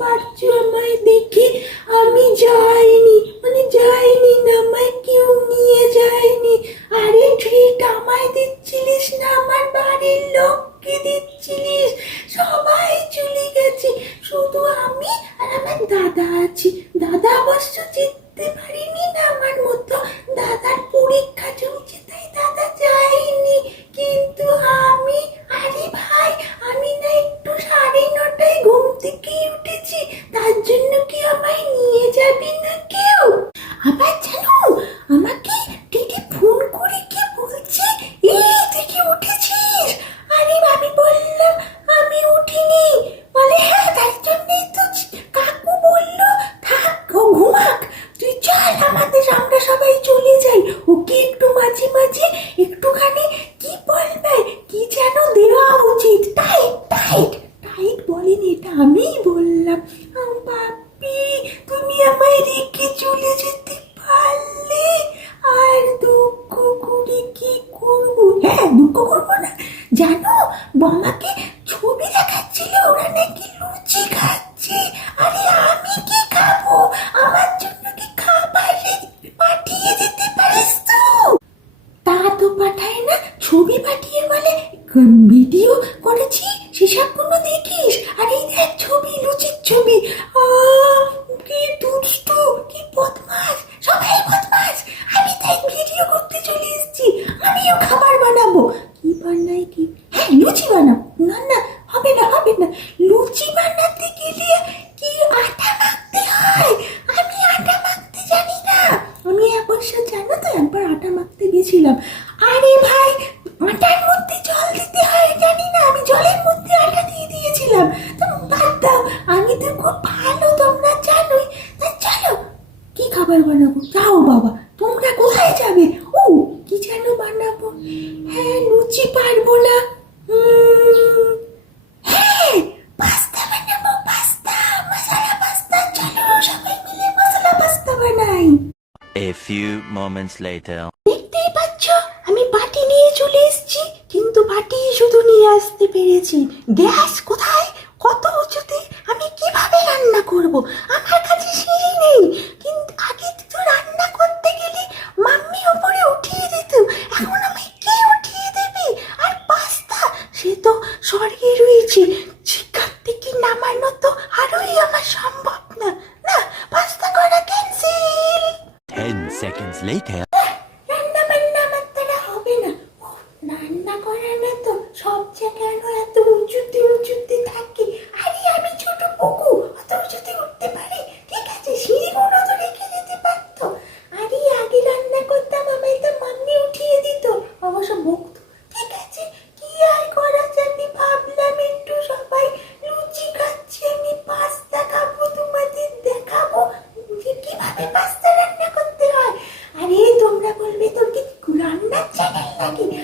পারছ আমায় দেখে? আমি যাইনি। বললাম বাপি, তুমি আমায় রেখে চলে যেতে পারলে? আর দুঃখ করে কি করব? হ্যাঁ দুঃখ করব না। জানো, বমাকে ছবি দেখাচ্ছিল, ওরা নাকি লুচি খাচ্ছে। আরে, আমি কি খাব? আমার জন্য কি খাবার পাঠিয়ে দিতে পারিস তো? তা তো পাঠায় না, ছবি পাঠিয়ে বলে, ভিডিও করেছি সেসব কোনো দেখিস আর এই দেখ ছবি লুচির ছবি আহ, কি দুষ্টু কি বদমাস সবাই বদমাস আমি তাই ভিডিও করতে চলে এসেছি আমিও খাবার বানাবো কি বানাই কি হ্যাঁ লুচি বানাবো না না হবে না হবে না লুচি বানাতে গেলে কি আটা মাখতে হয় আমি আটা মাখতে জানি না আমি অবশ্য জানো তো একবার আটা মাখতে আরে ভাই, আটার মধ্যে জল দিতে হয়, জানি না, আমি জলের মধ্যে আটা দিয়ে দিয়েছিলাম। তো বাদ দাও, আমি তো খুব ভালো, তোমরা জানোই। তা চলো, কি খাবার বানাবো? যাও বাবা, তোমরা কোথায় যাবে? ও, কি যেন বানাবো? হ্যাঁ লুচি পারব না। হ্যাঁ মশলা পাস্তা বানাই। A few moments later. আসতে পেরেছি। গ্যাস কোথায়? কত উঁচুতে আমি কীভাবে রান্না করব? আমার কাছে সিঁড়ি নেই। কিন্তু আগে তো রান্না করতে গেলে মাম্মি ওপরে উঠিয়ে দিত। এখন আমি কে উঠিয়ে দেবে? আর পাস্তা? সে তো স্বর্গে রয়েছে। সেখান থেকে নামানো তো আরোই আমার সম্ভব না। না, পাস্তা করা cancel Ten seconds later. Tá Tchau.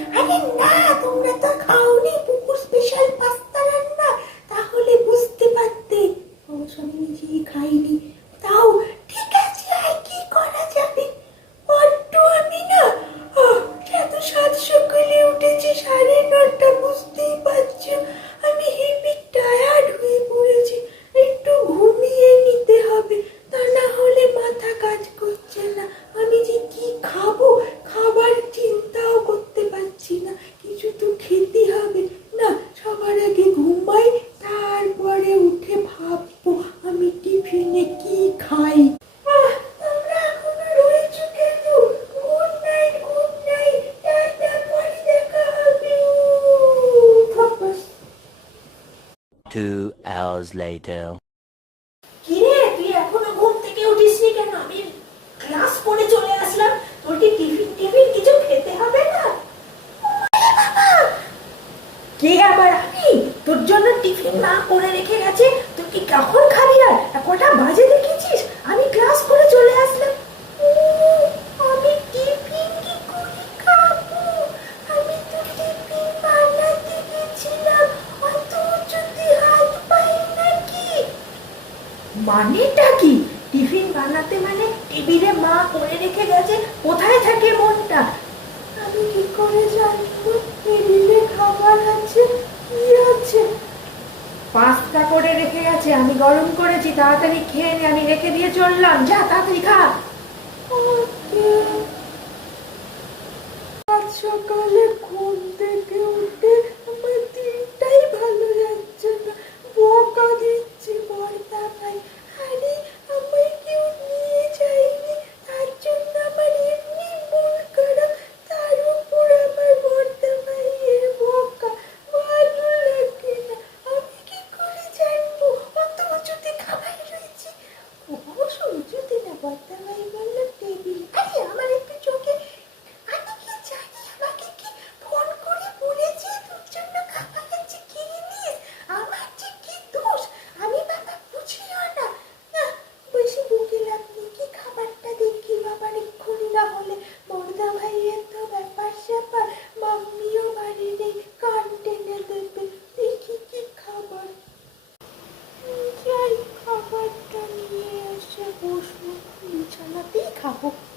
Hours later. তুই এখনও ঘুম থেকে উঠিসনি কেন আমি ক্লাস করে চলে আসলাম তোর কি টিফিন টিফিন কিছু খেতে হবে না! কে আবার আমি তোর জন্য টিফিন না করে রেখে গেছে মানেটা কি? টিফিন বানাতে মানে টেবিলে মা করে রেখে গেছে, কোথায় থাকে মনটা? আমি কি করে জানব? টেবিলে খাবার আছে, কি আছে? পাস্তা করে রেখে গেছে, আমি গরম করেছি, তাড়াতাড়ি খেয়ে নে, আমি রেখে দিয়ে চললাম। যা, তাড়াতাড়ি খা। সকালে ঘুম থেকে উঠে আমার দিনটাই ভালো যাচ্ছে না বকা দিচ্ছে বর্দা ভাই আরে আমায় কেউ নিয়ে যায়নি তার জন্য আমার এমনি মন খারাপ তার উপর আমার বর্দা ভাইয়ের বকা ভালো লাগে না আমি কি করে জানব অত উঁচুতে খাবার রয়েছে অবশ্য উঁচুতে না বর্দা ভাই খাব বাইরে